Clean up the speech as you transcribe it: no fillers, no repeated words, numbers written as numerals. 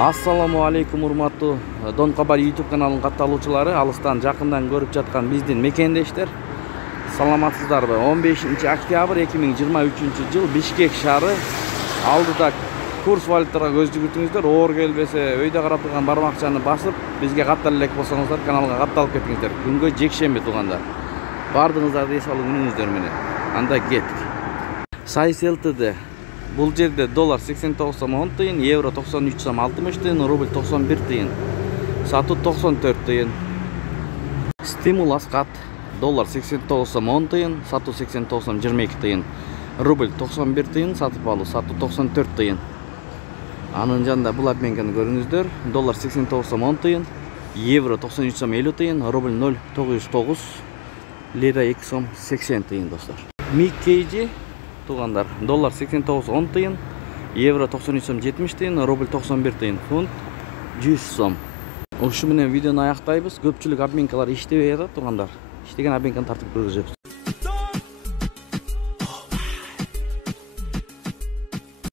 Assalamu alaikum урматтуу Дон Кабар YouTube каналынын катталуучулары, алыстан жакындан көрүп жаткан биздин мекендештер. Саламатсыздарбы? 15 октябрь 2023 жыл Бишкек шаары. Алдыда курс валютага көз жүгүртүңүздөр. Оор келбесе, өйдө карап турган бармакчаны басып, бизге каттала элек болсоңуздар, каналга катталып кетиңиздер. Күнгө жекшемби туугандар. Бардыгыңыздарды эс алуу күнүңүздөр менен. Анда кеттик. Сайыс ЛТД. Бұл жерде доллар 89 сом 10 тиын, евро 93 сом 60 тиын, рубль 91 тиын, сату 94 тиын. Стимул аскат. Доллар 89 сом 10 тиын, сату 89 сом 22 тиын, рубль 91 тиын, сатып алуу, сату 94 тиын. Анын жанында бул обменканы көрүңүздөр. Доллар 89 сом 10 тиын, евро 93 сом 50 тиын, рубль 0,909, лира 2 сом 80 тиын достар. Мик Кейджи тугандар, доллар 89 10 тиын, евро 93 сом 70 тиын, рубль 91 тиын, фунт 100 сом. Ушу менен видеону аяктайбыз. Көпчүлүк обменкалар иштебей атат тугандар. Иштеген обменканы тартып көргүзөбүз.